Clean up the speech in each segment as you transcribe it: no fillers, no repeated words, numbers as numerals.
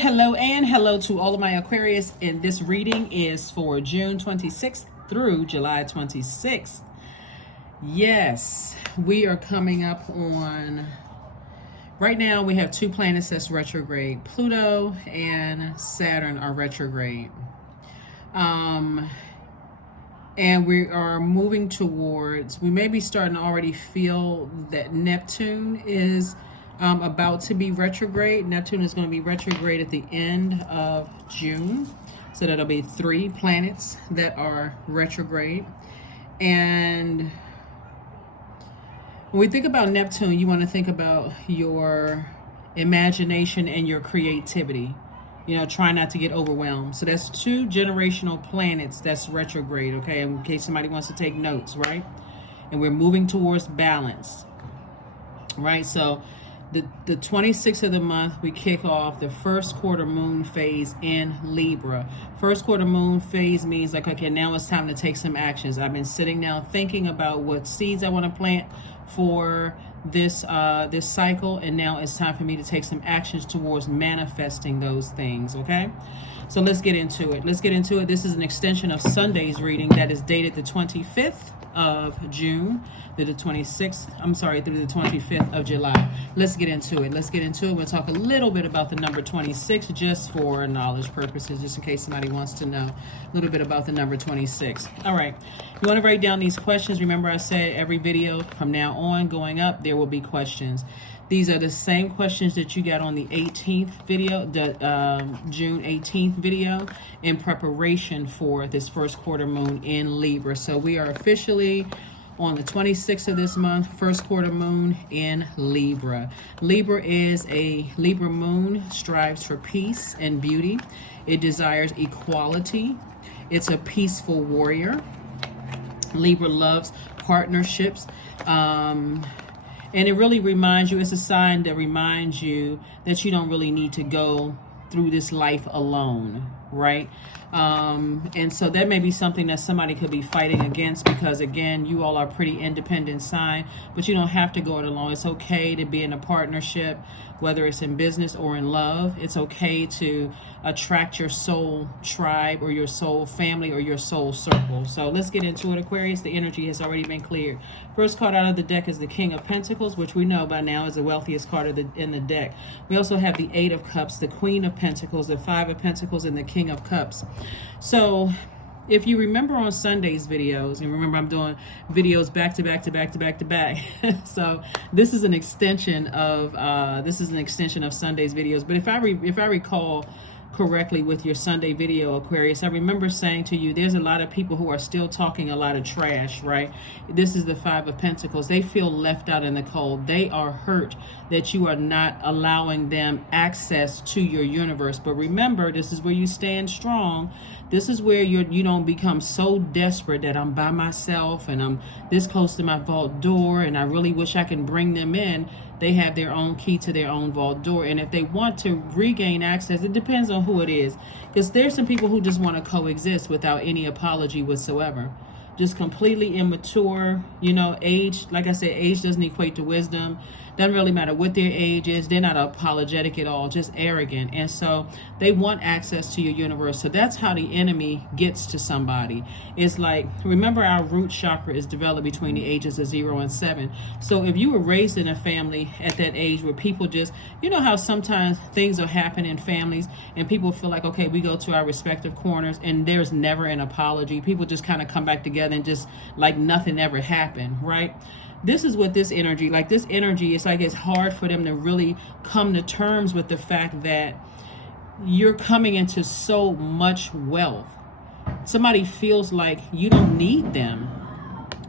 hello, and hello to all of my Aquarius. And this reading is for June 26th through July 26th. Yes, we are coming up on, right now we have two planets that's retrograde. Pluto and Saturn are retrograde. And we are moving towards, we may be starting to already feel that Neptune is about to be retrograde. Neptune is going to be retrograde at the end of June. So that'll be 3 planets that are retrograde. And when we think about Neptune, you want to think about your imagination and your creativity. You know, try not to get overwhelmed. So that's 2 generational planets that's retrograde, okay? In case somebody wants to take notes, right? And we're moving towards balance, right? So the 26th of the month, we kick off the first quarter moon phase in Libra. First quarter moon phase means like, okay, now it's time to take some actions. I've been sitting down thinking about what seeds I want to plant for this this cycle, and now it's time for me to take some actions towards manifesting those things. Okay, so let's get into it. This is an extension of Sunday's reading that is dated the 25th of June through the 26th, through the 25th of July. Let's get into it. We'll talk a little bit about the number 26 just for knowledge purposes, just in case somebody wants to know a little bit about the number 26. All right, you want to write down these questions. Remember, I said every video from now on going up, there will be questions. These are the same questions that you got on the 18th video, the June 18th video, in preparation for this first quarter moon in Libra. So we are officially on the 26th of this month, first quarter moon in Libra. Libra moon strives for peace and beauty. It desires equality. It's a peaceful warrior. Libra loves partnerships. And it really reminds you, it's a sign that reminds you that you don't really need to go through this life alone, right? And so that may be something that somebody could be fighting against, because again, you all are a pretty independent sign, but you don't have to go it alone. It's okay to be in a partnership, whether it's in business or in love. It's okay to attract your soul tribe or your soul family or your soul circle. So let's get into it, Aquarius. The energy has already been cleared. First card out of the deck is the King of Pentacles, which we know by now is the wealthiest card in the deck. We also have the 8 of Cups, the Queen of Pentacles, the 5 of Pentacles, and the King of Cups. So if you remember on Sunday's videos, and remember I'm doing videos back to back. So this is an extension of Sunday's videos. But if I recall correctly with your Sunday video, Aquarius, I remember saying to you, there's a lot of people who are still talking a lot of trash, right? This is the 5 of Pentacles. They feel left out in the cold. They are hurt that you are not allowing them access to your universe. But remember, this is where you stand strong. This is where you don't become so desperate that I'm by myself and I'm this close to my vault door and I really wish I can bring them in. They have their own key to their own vault door. And if they want to regain access, it depends on who it is. Because there's some people who just want to coexist without any apology whatsoever. Just completely immature, age. Like I said, age doesn't equate to wisdom. Doesn't really matter what their age is. They're not apologetic at all, just arrogant. And so they want access to your universe. So that's how the enemy gets to somebody. It's like, remember, our root chakra is developed between the ages of 0 and 7. So if you were raised in a family at that age where people just, you know how sometimes things will happen in families and people feel like, okay, we go to our respective corners and there's never an apology. People just kind of come back together and just like nothing ever happened, right? This is what this energy, it's like it's hard for them to really come to terms with the fact that you're coming into so much wealth. Somebody feels like you don't need them.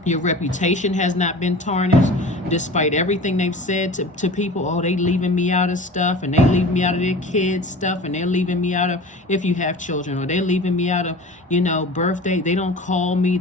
Your reputation has not been tarnished, despite everything they've said to people. Oh, they leaving me out of stuff, and they leaving me out of their kids' stuff, and they're leaving me out of, if you have children, or they're leaving me out of, birthday. They don't call me.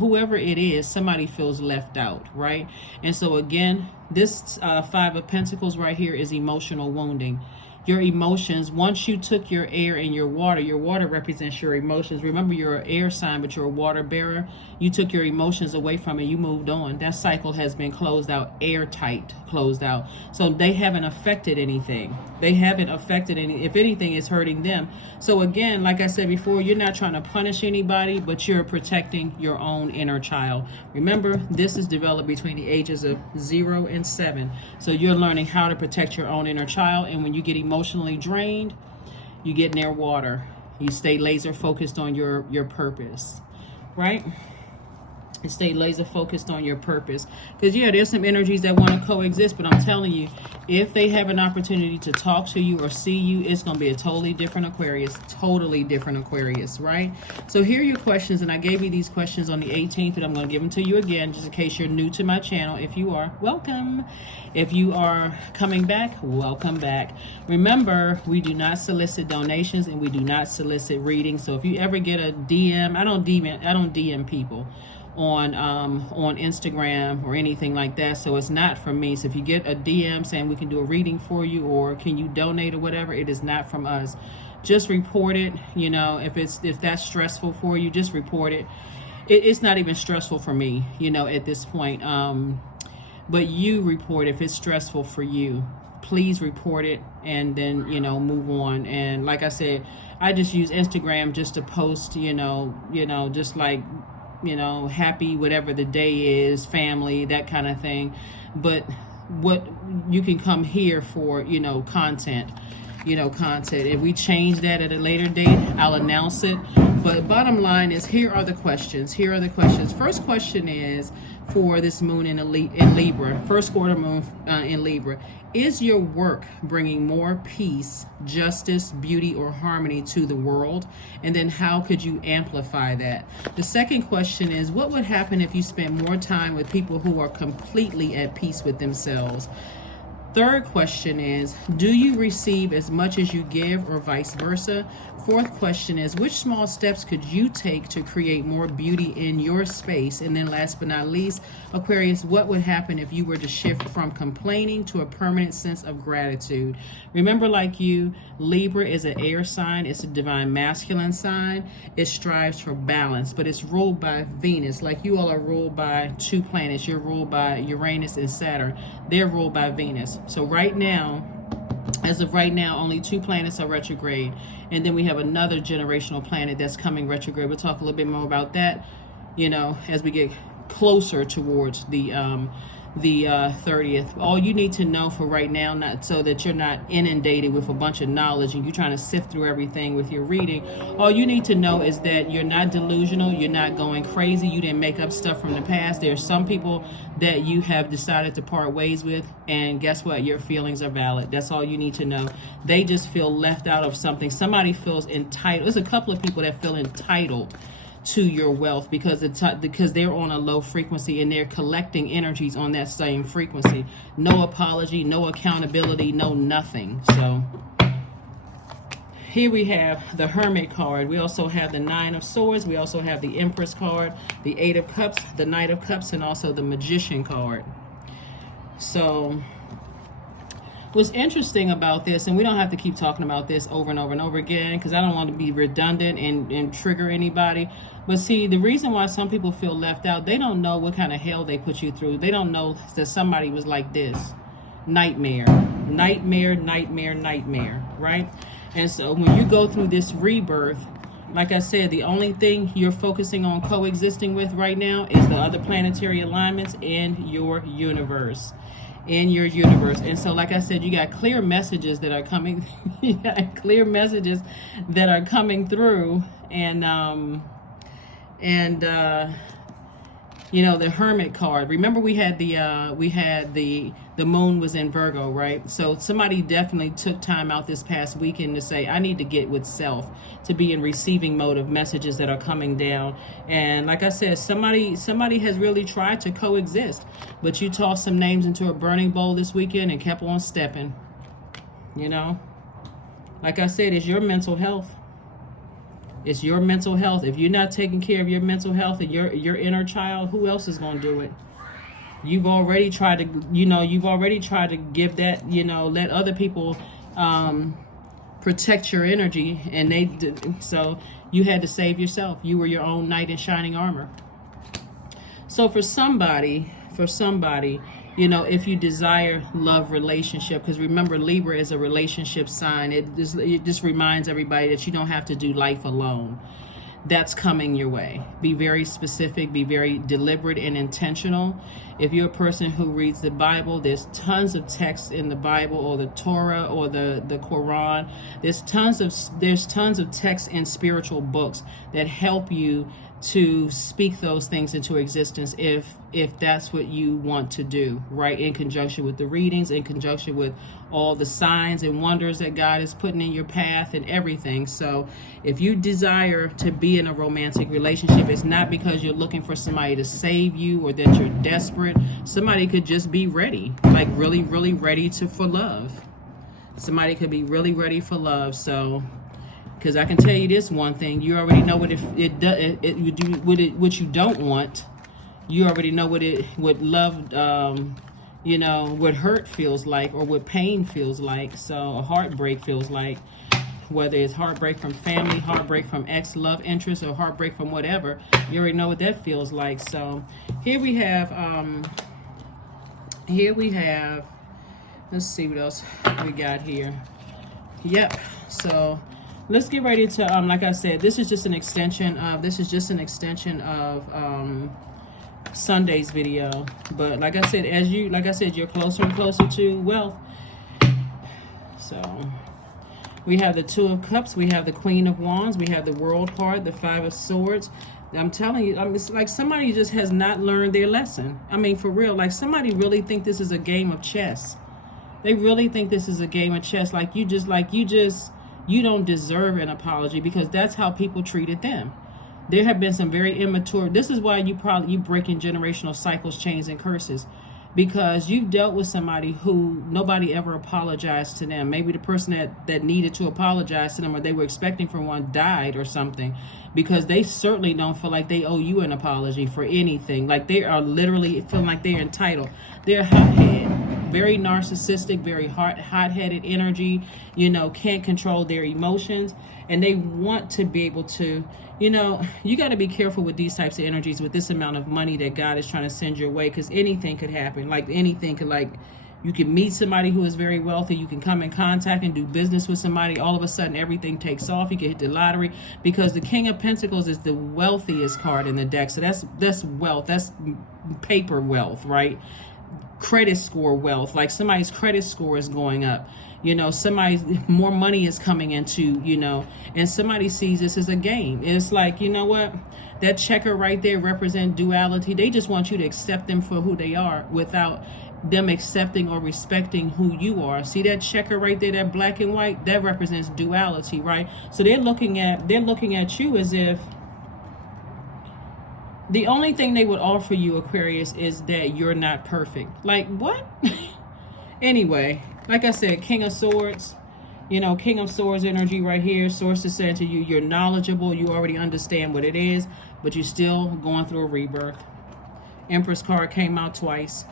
Whoever it is, somebody feels left out, right? And so again, this 5 of Pentacles right here is emotional wounding. your emotions. Once you took your air and your water represents your emotions. Remember, you're an air sign, but you're a water bearer. You took your emotions away from it. You moved on. That cycle has been closed out, airtight, closed out. So they haven't affected anything. They haven't affected any. If anything, it's hurting them. So again, like I said before, you're not trying to punish anybody, but you're protecting your own inner child. Remember, this is developed between the ages of 0 and 7. So you're learning how to protect your own inner child. And when you get emotionally drained, you get near water. You stay laser focused on your purpose, right? And stay laser focused on your purpose. Because yeah, there's some energies that want to coexist, but I'm telling you, if they have an opportunity to talk to you or see you, it's going to be a totally different Aquarius, right? So here are your questions, and I gave you these questions on the 18th, and I'm going to give them to you again, just in case you're new to my channel. If you are, welcome. If you are coming back, welcome back. Remember, we do not solicit donations, and we do not solicit readings. So if you ever get a DM, I don't DM people on Instagram or anything like that, so it's not from me. So if you get a DM saying we can do a reading for you or can you donate or whatever, it is not from us. Just report it. You know, if that's stressful for you, just report it. It's not even stressful for me, you know, at this point. But you report if it's stressful for you. Please report it and then, you know, move on. And like I said, I just use Instagram just to post, you know, just like, you know, happy whatever the day is, family, that kind of thing. But what you can come here for, you know, content. If we change that at a later date, I'll announce it. But bottom line is, here are the questions. First question is for this moon in Libra, first quarter moon in Libra. Is your work bringing more peace, justice, beauty, or harmony to the world? And then how could you amplify that? The second question is, what would happen if you spent more time with people who are completely at peace with themselves? Third question is, do you receive as much as you give or vice versa? Fourth question is, which small steps could you take to create more beauty in your space? And then last but not least, Aquarius, what would happen if you were to shift from complaining to a permanent sense of gratitude? Remember, like you, Libra is an air sign. It's a divine masculine sign. It strives for balance, but it's ruled by Venus. Like you all are ruled by two planets. You're ruled by Uranus and Saturn. They're ruled by Venus. So right now, as of right now, only two planets are retrograde. And then we have another generational planet that's coming retrograde. We'll talk a little bit more about that, you know, as we get closer towards the 30th. All you need to know for right now, not so that you're not inundated with a bunch of knowledge and you're trying to sift through everything with your reading. All you need to know is that you're not delusional. You're not going crazy. You didn't make up stuff from the past. There are some people that you have decided to part ways with, and guess what? Your feelings are valid. That's all you need to know. They just feel left out of something. Somebody feels entitled. There's a couple of people that feel entitled to your wealth because they're on a low frequency and they're collecting energies on that same frequency. No apology, no accountability, no nothing. So here we have the Hermit card. We also have the Nine of Swords. We also have the Empress card, the Eight of Cups, the Knight of Cups, and also the Magician card. So what's interesting about this, and we don't have to keep talking about this over and over and over again because I don't want to be redundant and trigger anybody. But see, the reason why some people feel left out, they don't know what kind of hell they put you through. They don't know that somebody was like this. Nightmare, nightmare, nightmare, nightmare, right? And so when you go through this rebirth, like I said, the only thing you're focusing on coexisting with right now is the other planetary alignments in your universe. And so like I said, you got clear messages that are coming through, and you know, the Hermit card. Remember we had the moon was in Virgo, right? So somebody definitely took time out this past weekend to say, I need to get with self, to be in receiving mode of messages that are coming down. And like I said, somebody has really tried to coexist, but you tossed some names into a burning bowl this weekend and kept on stepping. You know, like I said, it's your mental health. It's your mental health. If you're not taking care of your mental health and your inner child, who else is going to do it? You've already tried to give that, you know, let other people protect your energy, and they did, so you had to save yourself. You were your own knight in shining armor. So for somebody, you know, if you desire love, relationship, because remember, Libra is a relationship sign. It just reminds everybody that you don't have to do life alone. That's coming your way. Be very specific, be very deliberate and intentional. If you're a person who reads the Bible, there's tons of text in the Bible, or the Torah, or the Quran. There's tons of text in spiritual books that help you to speak those things into existence if that's what you want to do, right? In conjunction with the readings, in conjunction with all the signs and wonders that God is putting in your path and everything. So if you desire to be in a romantic relationship, it's not because you're looking for somebody to save you or that you're desperate. Somebody could just be ready, like really, really ready for love. Somebody could be really ready for love. So, because I can tell you this one thing, you already know what what you don't want. You already know what love, you know, what hurt feels like, or what pain feels like. So a heartbreak feels like, whether it's heartbreak from family, heartbreak from ex-love interest, or heartbreak from whatever. You already know what that feels like. So here we have, let's see what else we got here. Yep. So let's get ready to, like I said, this is just an extension of, Sunday's video. But like I said, you're closer and closer to wealth. So we have the Two of Cups, we have the Queen of Wands, we have the World card, the Five of Swords. I'm telling you, it's like somebody just has not learned their lesson. I mean, for real, like somebody really think this is a game of chess. They really think this is a game of chess. You don't deserve an apology, because that's how people treated them. There have been some very immature. This is why you breaking generational cycles, chains, and curses, because you've dealt with somebody who nobody ever apologized to them. Maybe the person that needed to apologize to them, or they were expecting for one, died or something, because they certainly don't feel like they owe you an apology for anything. Like they are literally feeling like they're entitled. They're hothead, very narcissistic, very hot-headed energy, you know, can't control their emotions, and they want to be able to, you know, you got to be careful with these types of energies, with this amount of money that God is trying to send your way, because anything could happen. Like anything could, like, you can meet somebody who is very wealthy, you can come in contact and do business with somebody, all of a sudden everything takes off, you can hit the lottery, because the King of Pentacles is the wealthiest card in the deck. So that's wealth, that's paper wealth, right? Credit score wealth, like somebody's credit score is going up, you know, somebody's more money is coming into, you know, and somebody sees this as a game. It's like, you know what, that checker right there represents duality. They just want you to accept them for who they are without them accepting or respecting who you are. See that checker right there, that black and white, that represents duality, right? So they're looking at you as if the only thing they would offer you, Aquarius, is that you're not perfect. Like, what? Anyway, like I said, King of Swords, you know, King of Swords energy right here. Source is saying to you, you're knowledgeable, you already understand what it is, but you're still going through a rebirth. Empress card came out twice.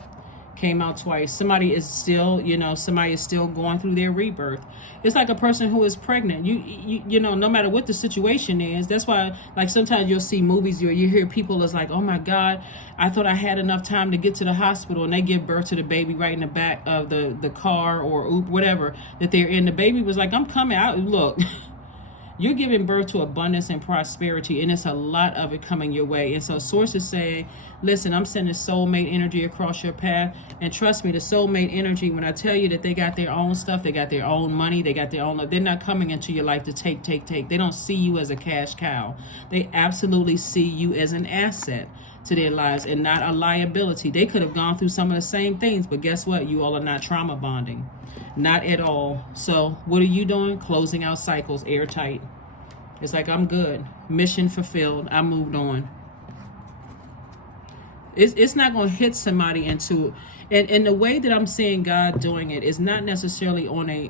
Somebody is still, you know, going through their rebirth. It's like a person who is pregnant. You know, no matter what the situation is. That's why, like, sometimes you'll see movies where you hear people is like, oh my God, I thought I had enough time to get to the hospital, and they give birth to the baby right in the back of the car or whatever that they're in. The baby was like, I'm coming out. Look, you're giving birth to abundance and prosperity, and it's a lot of it coming your way. And so sources say, listen, I'm sending soulmate energy across your path. And trust me, the soulmate energy, when I tell you that they got their own stuff, they got their own money, they got their own, they're not coming into your life to take. They don't see you as a cash cow. They absolutely see you as an asset to their lives and not a liability. They could have gone through some of the same things, but guess what? You all are not trauma bonding. Not at all. So what are you doing? Closing out cycles airtight. It's like, I'm good. Mission fulfilled. I moved on. It's not going to hit somebody into, and the way that I'm seeing God doing it is not necessarily on a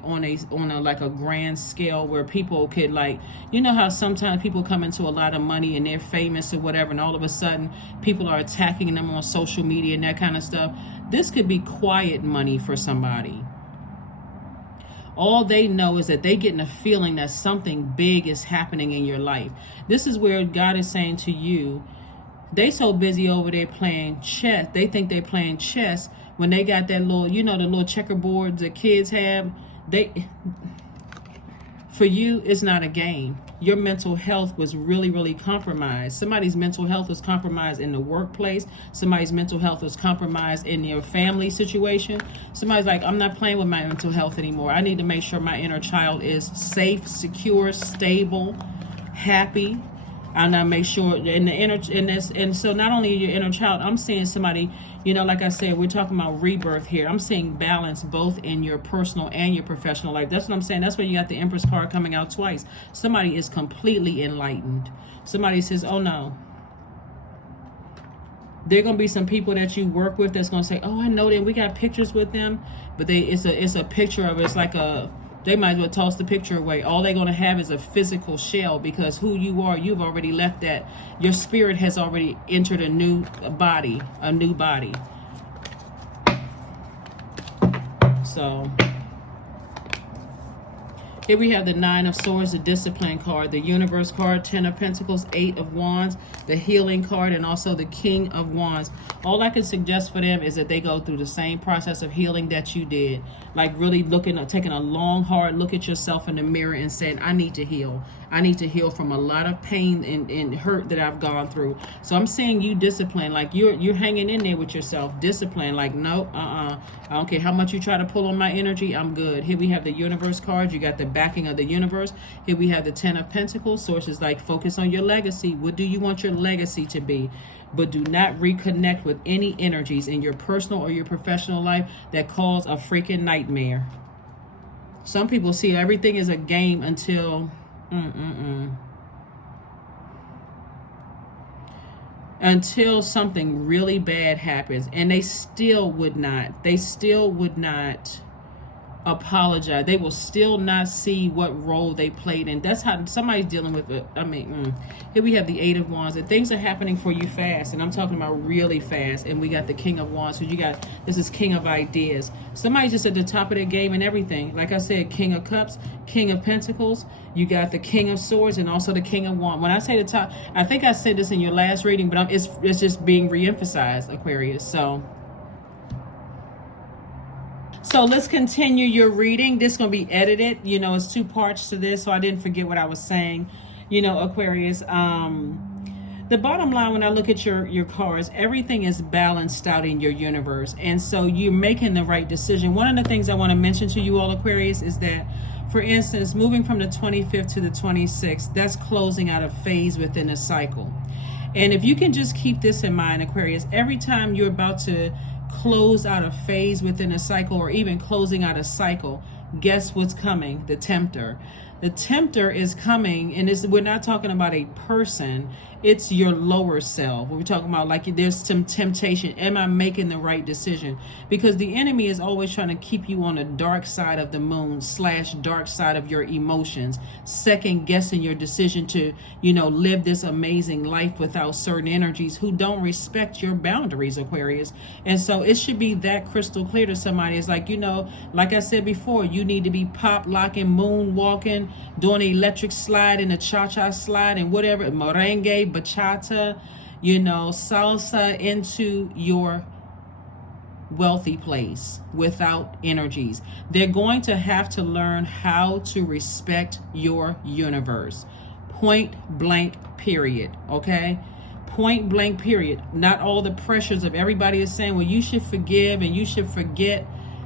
like a grand scale where people could, like, you know how sometimes people come into a lot of money and they're famous or whatever, and all of a sudden people are attacking them on social media and that kind of stuff. This could be quiet money for somebody. All they know is that they getting a feeling that something big is happening in your life. This is where God is saying to you, they so busy over there playing chess. They think they're playing chess when they got that little, you know, the little checkerboards that kids have. For you, it's not a game. Your mental health was really, really compromised. Somebody's mental health was compromised in the workplace. Somebody's mental health was compromised in your family situation. Somebody's like, I'm not playing with my mental health anymore. I need to make sure my inner child is safe, secure, stable, happy. And I make sure in the inner, in this, and so not only your inner child, I'm seeing somebody, you know, like I said, we're talking about rebirth here. I'm seeing balance both in your personal and your professional life. That's what I'm saying. That's why you got the Empress card coming out twice. Somebody is completely enlightened. Somebody says, oh no. There are going to be some people that you work with that's going to say, oh, I know them. We got pictures with them. But it's a picture of it. It's like they might as well toss the picture away. All they're going to have is a physical shell, because who you are, you've already left that. Your spirit has already entered a new body, So here we have the Nine of Swords, the Discipline card, the Universe card, Ten of Pentacles, Eight of Wands, the Healing card, and also the King of Wands. All I can suggest for them is that they go through the same process of healing that you did. Like really taking a long, hard look at yourself in the mirror and saying, I need to heal. I need to heal from a lot of pain and hurt that I've gone through. So I'm seeing you discipline, like you're hanging in there with yourself, discipline, like, no, I don't care how much you try to pull on my energy, I'm good. Here we have the Universe card. You got the backing of the universe. Here we have the Ten of Pentacles. Sources like, focus on your legacy. What do you want your legacy to be? But do not reconnect with any energies in your personal or your professional life that cause a freaking nightmare. Some people see everything as a game until until something really bad happens, and they still would not apologize. They will still not see what role they played in. That's how somebody's dealing with it. Here we have the Eight of Wands, and things are happening for you fast, and I'm talking about really fast. And we got the King of Wands, so this is King of Ideas. Somebody's just at the top of their game and everything. Like I said, King of Cups, King of Pentacles, you got the King of Swords, and also the King of Wands. When I say the top, I think I said this in your last reading, but it's just being re-emphasized, Aquarius. So let's continue your reading. This is going to be edited. You know, it's two parts to this, so I didn't forget what I was saying. You know, Aquarius, the bottom line, when I look at your cards, everything is balanced out in your universe. And so you're making the right decision. One of the things I want to mention to you all, Aquarius, is that, for instance, moving from the 25th to the 26th, that's closing out a phase within a cycle. And if you can just keep this in mind, Aquarius, every time you're about to close out a phase within a cycle, or even closing out a cycle, guess what's coming? The tempter. The tempter is coming, and we're not talking about a person. It's your lower self. We're talking about, like, there's some temptation. Am I making the right decision? Because the enemy is always trying to keep you on the dark side of the moon / dark side of your emotions, second guessing your decision to, you know, live this amazing life without certain energies who don't respect your boundaries, Aquarius. And so it should be that crystal clear to somebody. It's like, you know, like I said before, you need to be pop locking, moon walking, doing the electric slide and the cha-cha slide and whatever, merengue, bachata, you know, salsa, into your wealthy place without energies. They're going to have to learn how to respect your universe. Point blank, period. Okay? Point blank, period. Not all the pressures of everybody is saying, well, you should forgive and you should forget.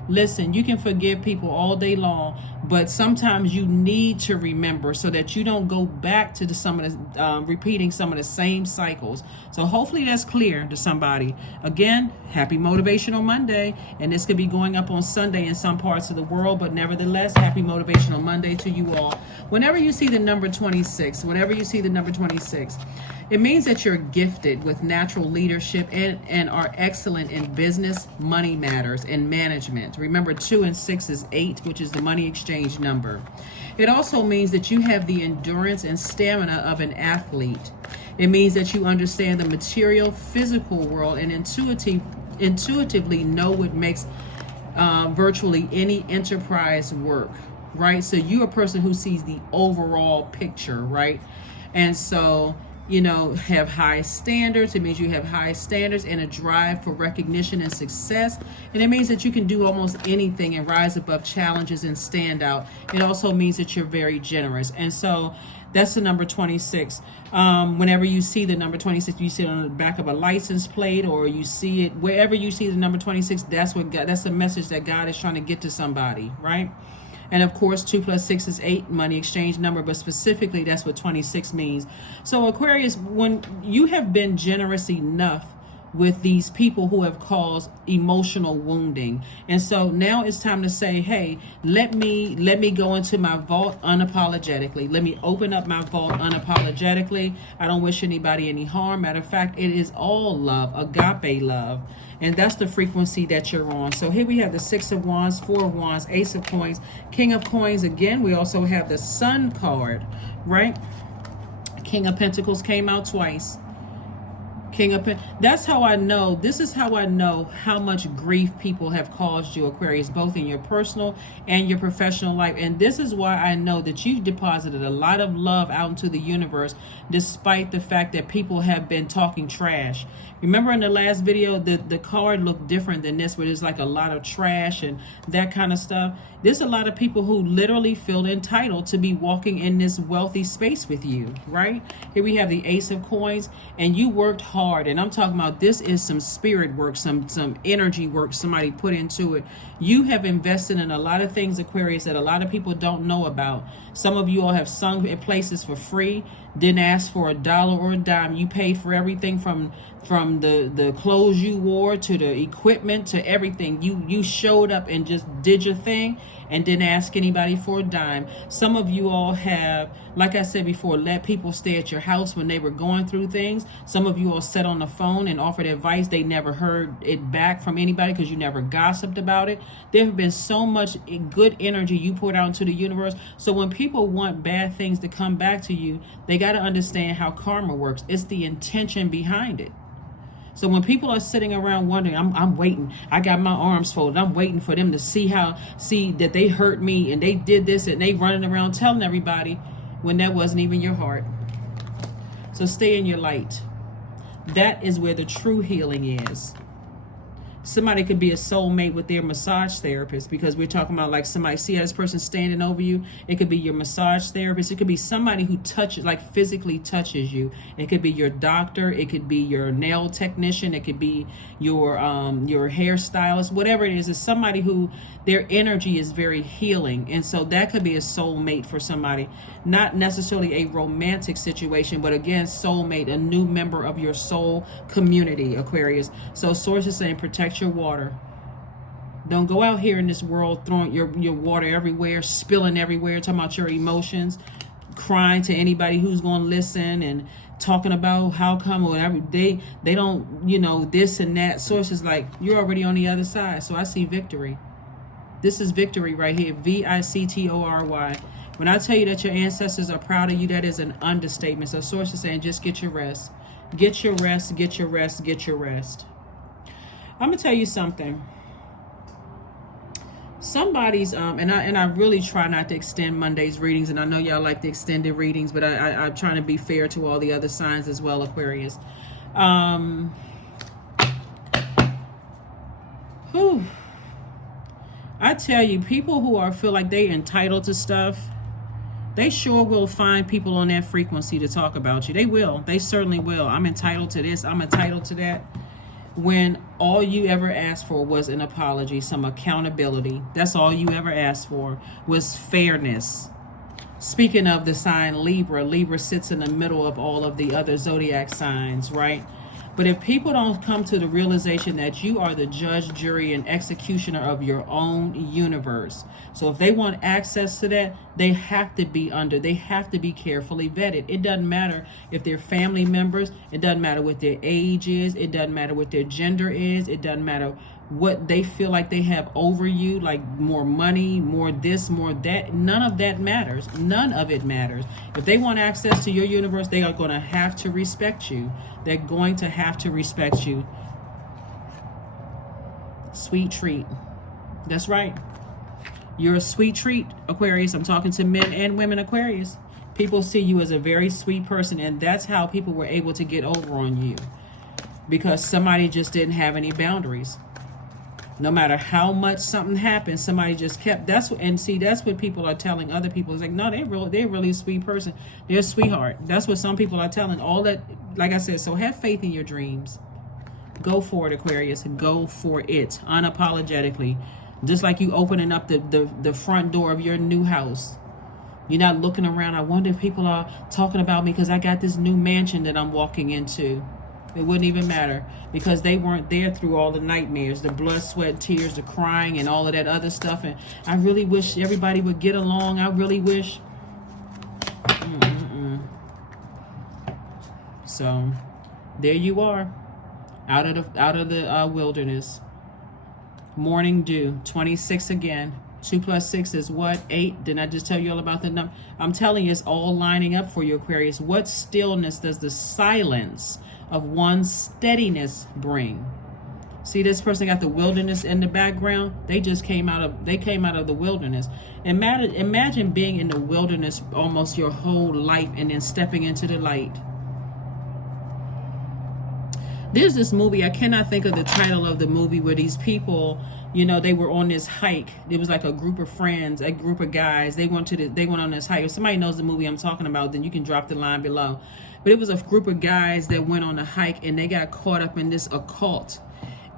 Listen, you can forgive people all day long, but sometimes you need to remember so that you don't go back to repeating some of the same cycles. So hopefully that's clear to somebody. Again, happy Motivational Monday, and this could be going up on Sunday in some parts of the world, but nevertheless, happy Motivational Monday to you all. Whenever you see the number 26, it means that you're gifted with natural leadership and are excellent in business, money matters, and management. Remember, 2 and 6 is 8, which is the money exchange number. It also means that you have the endurance and stamina of an athlete. It means that you understand the material, physical world and intuitively know what makes virtually any enterprise work. right? So you're a person who sees the overall picture, right? And so, you know, have high standards. It means you have high standards and a drive for recognition and success. And it means that you can do almost anything and rise above challenges and stand out. It also means that you're very generous. And so that's the number 26. Whenever you see the number 26, you see it on the back of a license plate, or you see it wherever you see the number 26, that's the message that God is trying to get to somebody, right? And of course, 2 + 6 is 8, money exchange number, but specifically that's what 26 means. So Aquarius, when you have been generous enough with these people who have caused emotional wounding, and so now it's time to say, hey, let me go into my vault unapologetically. Let me open up my vault unapologetically. I don't wish anybody any harm. Matter of fact, it is all love, agape love. And that's the frequency that you're on. So here we have the 6 of Wands, 4 of Wands, Ace of Coins, King of Coins. Again, we also have the Sun card, right? King of Pentacles came out twice. King of Pentacles. That's how I know. This is how I know how much grief people have caused you, Aquarius, both in your personal and your professional life. And this is why I know that you've deposited a lot of love out into the universe, despite the fact that people have been talking trash. Remember in the last video, the card looked different than this, where there's like a lot of trash and that kind of stuff. There's a lot of people who literally feel entitled to be walking in this wealthy space with you, right? Here we have the Ace of Coins, and you worked hard. And I'm talking about, this is some spirit work, some energy work somebody put into it. You have invested in a lot of things, Aquarius, that a lot of people don't know about. Some of you all have sung at places for free, didn't ask for a dollar or a dime. You paid for everything from the clothes you wore to the equipment to everything. You showed up and just did your thing and didn't ask anybody for a dime. Some of you all have, like I said before, let people stay at your house when they were going through things. Some of you all sat on the phone and offered advice. They never heard it back from anybody because you never gossiped about it. There have been so much good energy you put out into the universe. So when people want bad things to come back to you, they got to understand how karma works. It's the intention behind it. So when people are sitting around wondering, I'm waiting, I got my arms folded, I'm waiting for them to see that they hurt me and they did this, and they running around telling everybody when that wasn't even your heart. So stay in your light. That is where the true healing is. Somebody could be a soulmate with their massage therapist, because we're talking about like somebody, see how this person standing over you? It could be your massage therapist. It could be somebody who touches, like physically touches you. It could be your doctor. It could be your nail technician. It could be your hairstylist. Whatever it is, it's somebody who their energy is very healing. And so that could be a soulmate for somebody. Not necessarily a romantic situation, but again, soulmate, a new member of your soul community, Aquarius. So source is saying protect your water. Don't go out here in this world throwing your water everywhere, spilling everywhere, talking about your emotions, crying to anybody who's going to listen, and talking about how come or whatever. They don't, this and that. Source is like, you're already on the other side. So I see victory. This is victory right here. VICTORY. When I tell you that your ancestors are proud of you, that is an understatement. So source is saying, just get your rest. Get your rest, get your rest, get your rest. I'm going to tell you something. Somebody's, and I really try not to extend Monday's readings, and I know y'all like the extended readings, but I'm trying to be fair to all the other signs as well, Aquarius. I tell you, people who feel like they entitled to stuff, they sure will find people on that frequency to talk about you. They will. They certainly will. I'm entitled to this. I'm entitled to that. When all you ever asked for was an apology, some accountability. That's all you ever asked for was fairness. Speaking of the sign Libra, Libra sits in the middle of all of the other zodiac signs, right? But if people don't come to the realization that you are the judge, jury, and executioner of your own universe. So if they want access to that, they have to be carefully vetted. It doesn't matter if they're family members. It doesn't matter what their age is. It doesn't matter what their gender is. It doesn't matter what they feel like they have over you, like more money, more this, more that. None of that matters. None of it matters. If they want access to your universe, they are going to have to respect you. They're going to have to respect you. Sweet treat. That's right. You're a sweet treat, Aquarius. I'm talking to men and women, Aquarius. People see you as a very sweet person, and that's how people were able to get over on you, because somebody just didn't have any boundaries. No matter how much something happened, somebody just kept. That's what people are telling other people. It's like, no, they're really a sweet person. They're a sweetheart. That's what some people are telling. All that, like I said. So have faith in your dreams. Go for it, Aquarius. Go for it unapologetically. Just like you opening up the front door of your new house. You're not looking around. I wonder if people are talking about me because I got this new mansion that I'm walking into. It wouldn't even matter, because they weren't there through all the nightmares, the blood, sweat, tears, the crying, and all of that other stuff. And I really wish everybody would get along. I really wish. So there you are, out of the wilderness. Morning dew, 26 again. 2 plus 6 is what? 8. Didn't I just tell you all about the number? I'm telling you, it's all lining up for you, Aquarius. What stillness does the silence of one's steadiness bring? See, this person got the wilderness in the background. They just came out of the wilderness. Imagine being in the wilderness almost your whole life and then stepping into the light. There's this movie, I cannot think of the title of the movie, where these people, you know, they were on this hike. It was like a group of friends, a group of guys. They went on this hike. If somebody knows the movie I'm talking about, then you can drop the line below. But it was a group of guys that went on a hike, and they got caught up in this occult.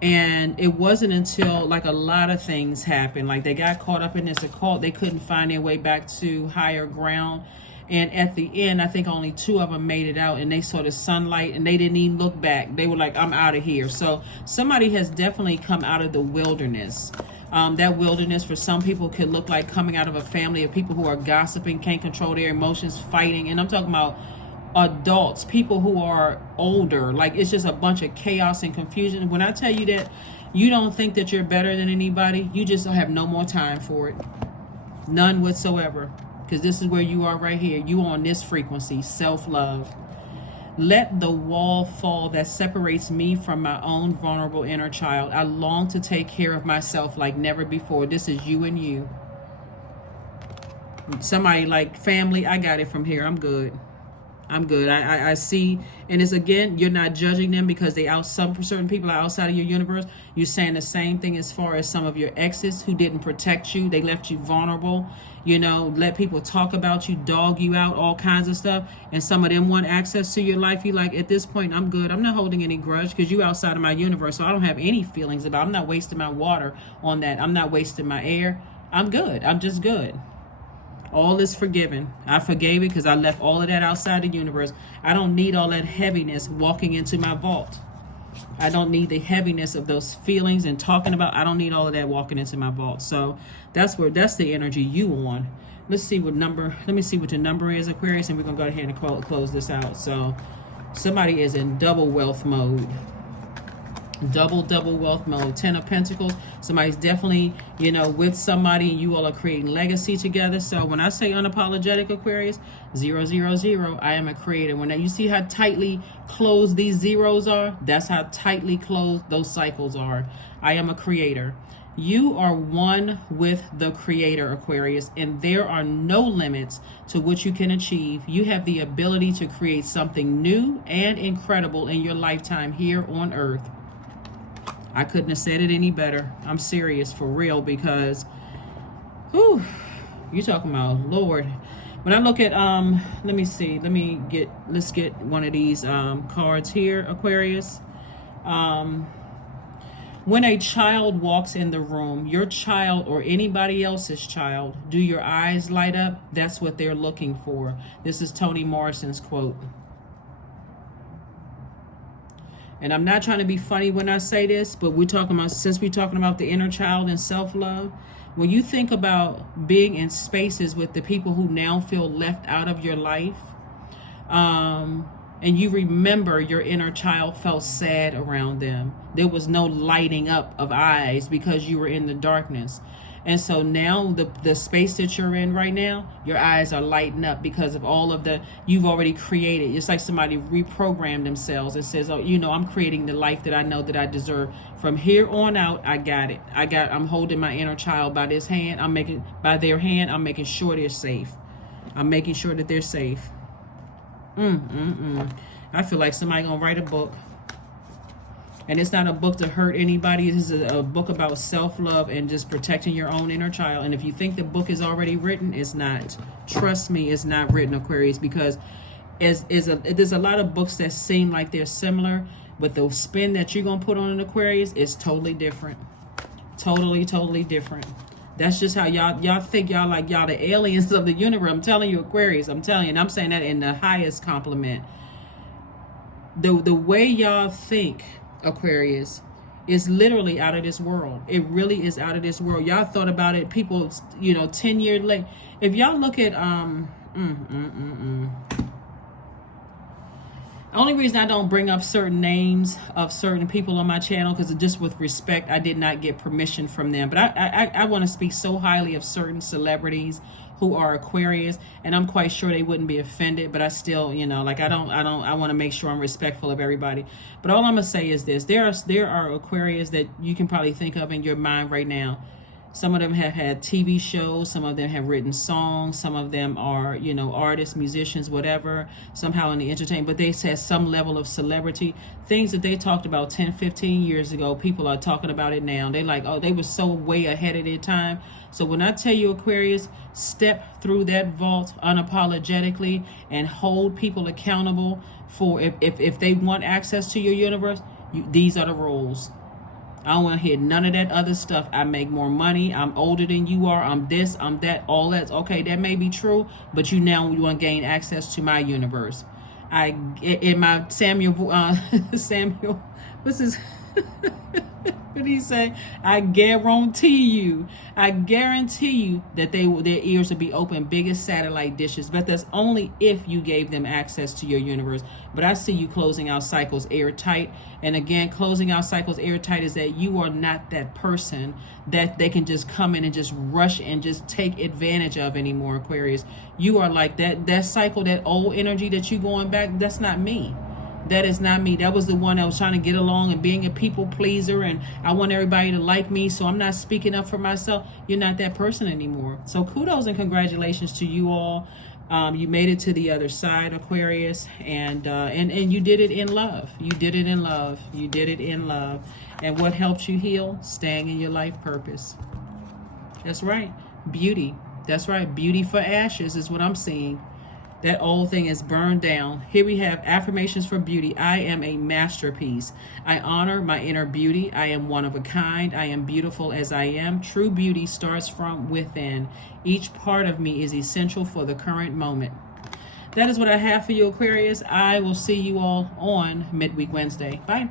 And it wasn't until like a lot of things happened. Like they got caught up in this occult. They couldn't find their way back to higher ground. And at the end, I think only 2 of them made it out, and they saw the sunlight, and they didn't even look back. They were like, I'm out of here. So somebody has definitely come out of the wilderness. That wilderness for some people could look like coming out of a family of people who are gossiping, can't control their emotions, fighting. And I'm talking about adults, people who are older. Like, it's just a bunch of chaos and confusion. When I tell you that you don't think that you're better than anybody, you just have no more time for it. None whatsoever. Because this is where you are right here. You on this frequency, self-love. Let the wall fall that separates me from my own vulnerable inner child. I long to take care of myself like never before. This is you and you. Somebody like, family, I got it from here. I'm good. I'm good. I see, and it's, again, you're not judging them because some certain people are outside of your universe. You're saying the same thing as far as some of your exes who didn't protect you. They left you vulnerable, you know, let people talk about you, dog you out, all kinds of stuff. And some of them want access to your life. You like, at this point, I'm good. I'm not holding any grudge because you outside of my universe. So I don't have any feelings about it. I'm not wasting my water on that. I'm not wasting my air. I'm good. I'm just good. All is forgiven. I forgave it because I left all of that outside the universe. I don't need all that heaviness walking into my vault. I don't need the heaviness of those feelings and talking about. I don't need all of that walking into my vault. So that's the energy you on. Let's see what number. Let me see what the number is, Aquarius, and we're gonna go ahead and close this out. So somebody is in double wealth mode. Double wealth mode. 10 of Pentacles. Somebody's definitely, you know, with somebody, and you all are creating legacy together. So when I say unapologetic, Aquarius, 0, 0, 0, I am a creator. When you see how tightly closed these zeros are, that's how tightly closed those cycles are. I am a creator. You are one with the creator, Aquarius, and there are no limits to what you can achieve. You have the ability to create something new and incredible in your lifetime here on Earth. I couldn't have said it any better. I'm serious, for real, because, whew, you talking about, Lord. When I look at, let me see, let's get one of these cards here, Aquarius. When a child walks in the room, your child or anybody else's child, do your eyes light up? That's what they're looking for. This is Toni Morrison's quote. And I'm not trying to be funny when I say this, but since we're talking about the inner child and self-love, when you think about being in spaces with the people who now feel left out of your life, and you remember your inner child felt sad around them. There was no lighting up of eyes because you were in the darkness. And so now the space that you're in right now, your eyes are lighting up because of all of the you've already created. It's like somebody reprogrammed themselves and says, oh, you know, I'm creating the life that I know that I deserve. From here on out, I got it. I'm holding my inner child by this hand. By their hand, I'm making sure they're safe. I'm making sure that they're safe. I feel like somebody gonna write a book. And it's not a book to hurt anybody. This is a book about self-love and just protecting your own inner child. And if you think the book is already written, it's not. Trust me, it's not written, Aquarius, because there's a lot of books that seem like they're similar, but the spin that you're going to put on an Aquarius is totally different. Totally, totally different. That's just how y'all think y'all the aliens of the universe. I'm telling you, Aquarius, I'm telling you, and I'm saying that in the highest compliment. The way y'all think, Aquarius, is literally out of this world. It really is out of this world. Y'all thought about it, people, 10 years late. If y'all look at the only reason I don't bring up certain names of certain people on my channel, because just with respect, I did not get permission from them. But I want to speak so highly of certain celebrities who are Aquarius, and I'm quite sure they wouldn't be offended, but I still, I want to make sure I'm respectful of everybody. But all I'm gonna say is this: there are Aquarius that you can probably think of in your mind right now. Some of them have had TV shows, some of them have written songs, some of them are, artists, musicians, whatever, somehow in the entertainment, but they had some level of celebrity. Things that they talked about 10, 15 years ago, people are talking about it now. They like, oh, they were so way ahead of their time. So when I tell you, Aquarius, step through that vault unapologetically and hold people accountable for if they want access to your universe, these are the rules. I don't want to hear none of that other stuff. I make more money. I'm older than you are. I'm this, I'm that, all that. Okay, that may be true, but you want to gain access to my universe. In my Samuel, what's his, what did he say? I guarantee you that their ears will be open big as satellite dishes. But that's only if you gave them access to your universe. But I see you closing out cycles airtight. And again, closing out cycles airtight is that you are not that person that they can just come in and just rush and just take advantage of anymore, Aquarius. You are like that cycle, that old energy that you going back. That's not me. That is not me. That was the one that was trying to get along and being a people pleaser, and I want everybody to like me, so I'm not speaking up for myself. You're not that person anymore. So kudos and congratulations to you all. You made it to the other side, Aquarius, and you did it in love. You did it in love. You did it in love. And what helps you heal? Staying in your life purpose. That's right. Beauty. That's right. Beauty for ashes is what I'm seeing. That old thing is burned down. Here we have affirmations for beauty. I am a masterpiece. I honor my inner beauty. I am one of a kind. I am beautiful as I am. True beauty starts from within. Each part of me is essential for the current moment. That is what I have for you, Aquarius. I will see you all on Midweek Wednesday. Bye.